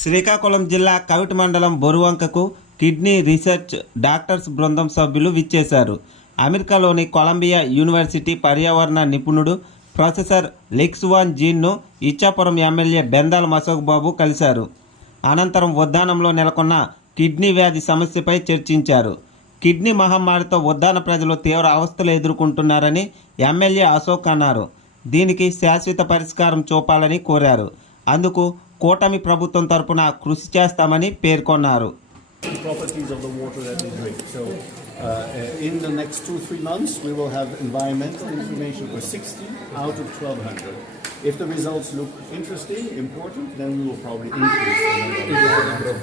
శ్రీకాకుళం జిల్లా కవిటి మండలం బొరువంకకు kidney research doctors బృందం సభ్యులు విచ్చేశారు. అమెరికాలోని కొలంబియా యూనివర్సిటీ పర్యావరణ నిపుణుడు ప్రొఫెసర్ లెక్స్వాన్ జీన్ను ఇచ్చాపురం ఎమ్మెల్యే బెందాల అశోక్ బాబు కలిశారు. అనంతరం ఉద్దానంలో నెలకొన్న కిడ్నీ వ్యాధి సమస్యపై చర్చించారు. కిడ్నీ మహమ్మారితో ఉద్దాన ప్రజలు తీవ్ర అవస్థలు ఎదుర్కొంటున్నారని ఎమ్మెల్యే అశోక్ అన్నారు. దీనికి శాశ్వత పరిష్కారం చూపాలని కోరారు. అందుకు కూటమి ప్రభుత్వం తరపున కృషి చేస్తామని పేర్కొన్నారు. Properties of the water that we drink. So in the next 2-3 months we will have environmental information for 60 out of 1200. If the results look interesting, important, then we will probably increase the number of